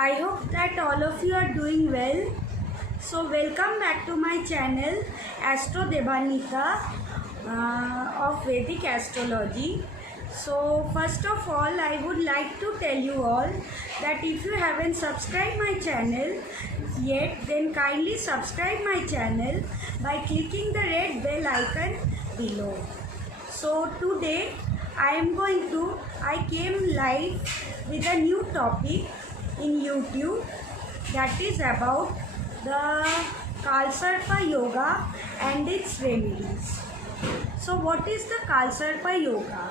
I hope that all of you are doing well. So welcome back to my channel Astro Devanita of Vedic Astrology. So first of all, I would like to tell you all that if you haven't subscribed my channel yet, then kindly subscribe my channel by clicking the red bell icon below. So today I came live with a new topic in YouTube, that is about the Kalsarpa Yoga and its remedies. So what is the Kalsarpa Yoga?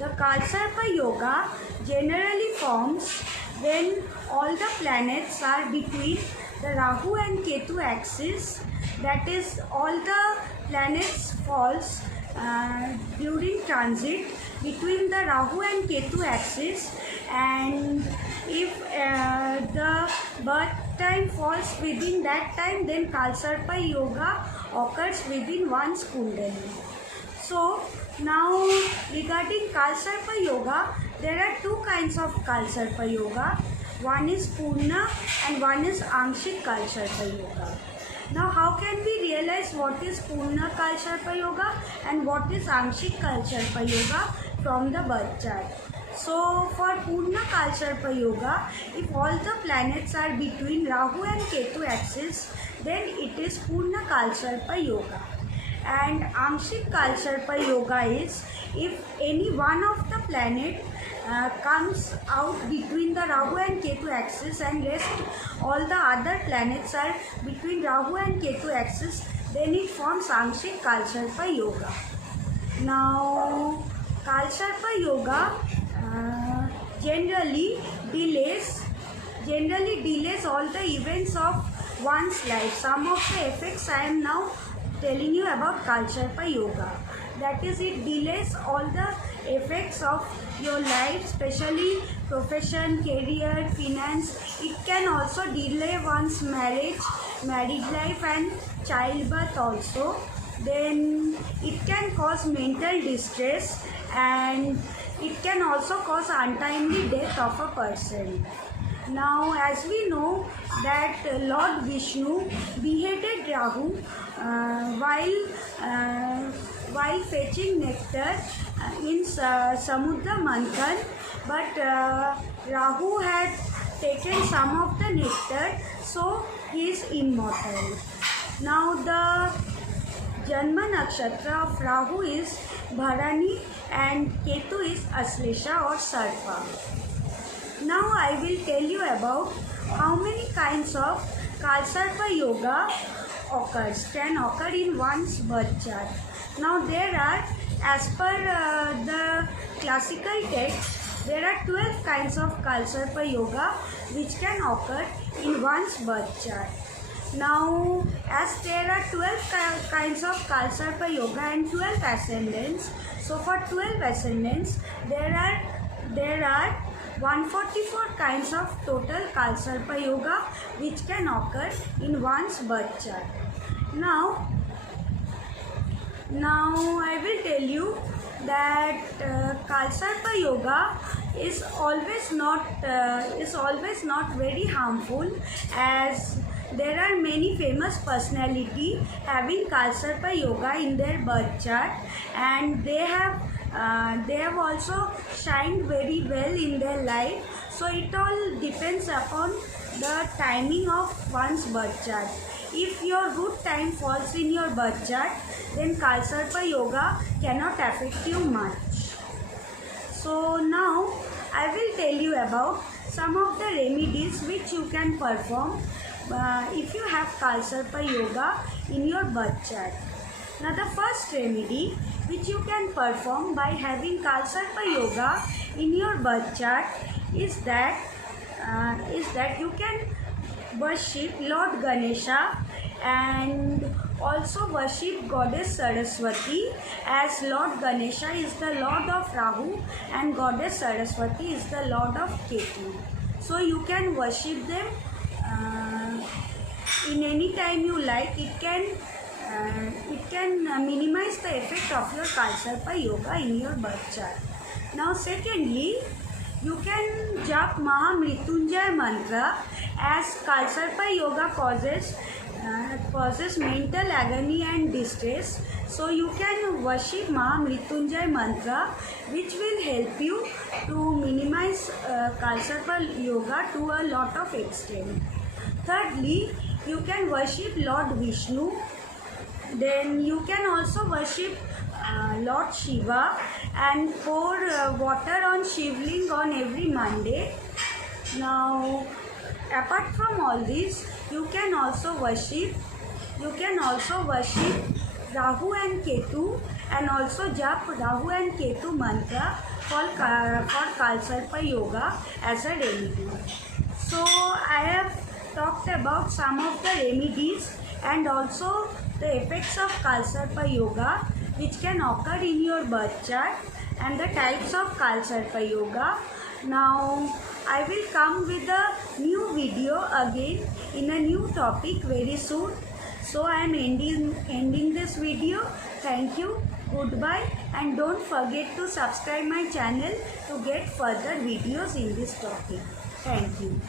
The Kalsarpa Yoga generally forms when all the planets are between the Rahu and Ketu axis, that is all the planets falls during transit between the Rahu and Ketu axis, and if the birth time falls within that time, then Kalsarpa Yoga occurs within one's Kundalini. So now regarding Kalsarpa Yoga, there are two kinds of Kalsarpa Yoga. One is Purna and one is Angshik Kalsarpa Yoga. Now how can we realize what is Purna Kalsarpa Yoga and what is Angshik Kalsarpa Yoga from the birth chart? So for Purna Kalsarpa Yoga, if all the planets are between Rahu and Ketu axis, then it is Purna Kalsarpa Yoga. And Angshik Kalsarpa Yoga is if any one of the planet comes out between the Rahu and Ketu axis and rest all the other planets are between Rahu and Ketu axis, then it forms Angshik Kalsarpa Yoga. Now Kalsarpa Yoga generally delays all the events of one's life. Some of the effects I am now telling you about Kalsarpa Yoga. That is, it delays all the effects of your life, especially profession, career, finance. It can also delay one's marriage life and childbirth also. Then it can cause mental distress and it can also cause untimely death of a person. Now as we know that Lord Vishnu beheaded Rahu while fetching nectar in Samudra Manthan, but Rahu had taken some of the nectar, so he is immortal. Now the Janma Nakshatra of Rahu is Bharani and Ketu is Aslesha or Sarpa. Now I will tell you about how many kinds of Kalsarpa Yoga can occur in one's birth chart. Now there are, as per the classical text, there are 12 kinds of Kalsarpa Yoga which can occur in one's birth chart. Now as there are 12 kinds of Kalsarpa Yoga and 12 ascendants, so for 12 ascendants there are 144 kinds of total Kalsarpa Yoga which can occur in one's birth chart. Now I will tell you that Kalsarpa Yoga is always not very harmful, as there are many famous personalities having Kalsarpa Yoga in their birth chart, and they have also shined very well in their life. So it all depends upon the timing of one's birth chart. If your good time falls in your birth chart, then Kalsarpa Yoga cannot affect you much. So now I will tell you about some of the remedies which you can perform if you have Kalsarpa Yoga in your birth chart. Now the first remedy which you can perform by having Kalsarpa Yoga in your birth chart is that you can worship Lord Ganesha and also worship Goddess Saraswati, as Lord Ganesha is the Lord of Rahu and Goddess Saraswati is the Lord of Ketu. So you can worship them in any time you like. It can minimize the effect of your Kalsarpa Yoga in your birth chart. Now secondly, You can jump Mahamrityunjay mantra as Kalsarpa yoga causes mental agony and distress. So you can worship Mahamrityunjay mantra, which will help you to minimize Kalsarpa yoga to a lot of extent. Thirdly, you can worship Lord Vishnu. Then you can also worship Lord Shiva and pour water on Shivling on every Monday. Now, apart from all this, you can also worship Rahu and Ketu, and also jap Rahu and Ketu mantra for Kalsarpa yoga as a remedy. So I have talked about some of the remedies and also the effects of Kalsarpa yoga which can occur in your birth chart and the types of Kalsarpa yoga. Now I will come with a new video again in a new topic very soon. So I am ending this video. Thank you. Goodbye, and don't forget to subscribe my channel to get further videos in this topic. Thank you.